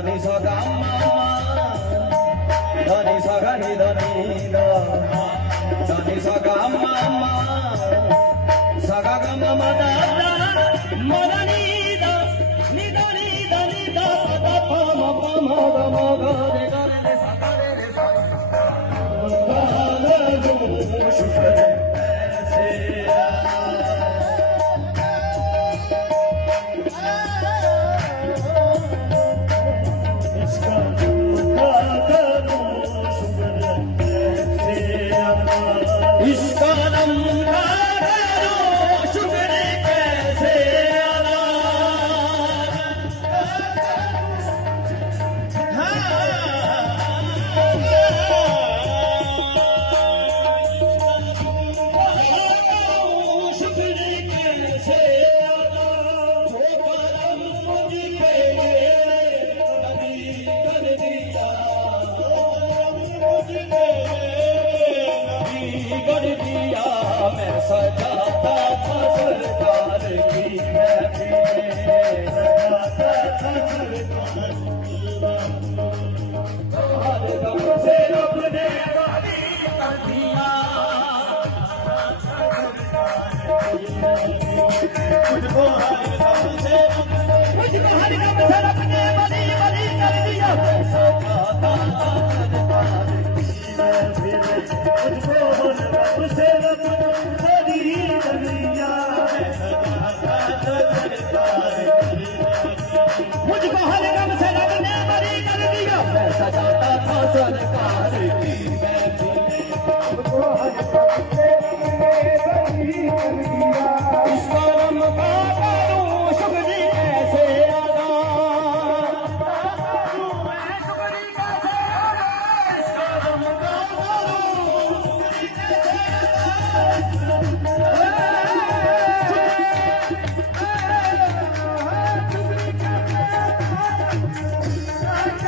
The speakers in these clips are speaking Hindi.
धनी सा गा मा धनी सा गा नि धनी दा धनी सा गा मा सा गा गा मा मा दा दा मा दा नि दा नि दा नि दा नि दा दा पा मा गा मा गा रे गा रे सा गा रे सा गा गा जो शुक्र से इसका नंगा करो शुक्र कैसे अदा शुक्र कैसे अदा जो करम मुझ पे कभी कर दिया कर दिया मैं सजाता था सरकार की महफिलें सजाता था सरकार हर दम से रब ने वादी कर दिया मुझको हर दम से रब ने वादी कर दिया मैं सजाता था सरकार की मुझको हर गम से रब ने बरी कर दिया मैं सजाता था सरकार की मुझको हर गम से रब ने बरी कर दिया इस करम का करूं शुक्र कैसे अदा शुक्र कैसे अदा इस करम का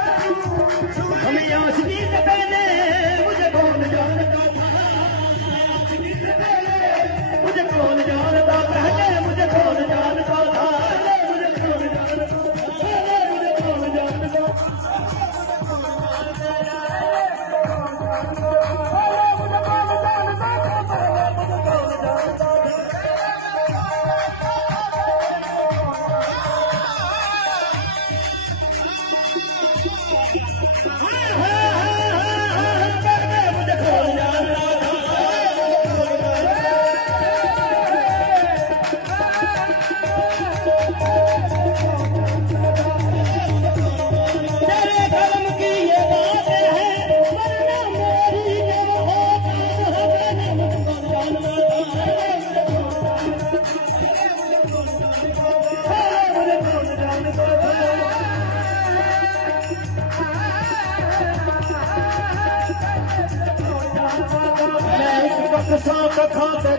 सांप खाते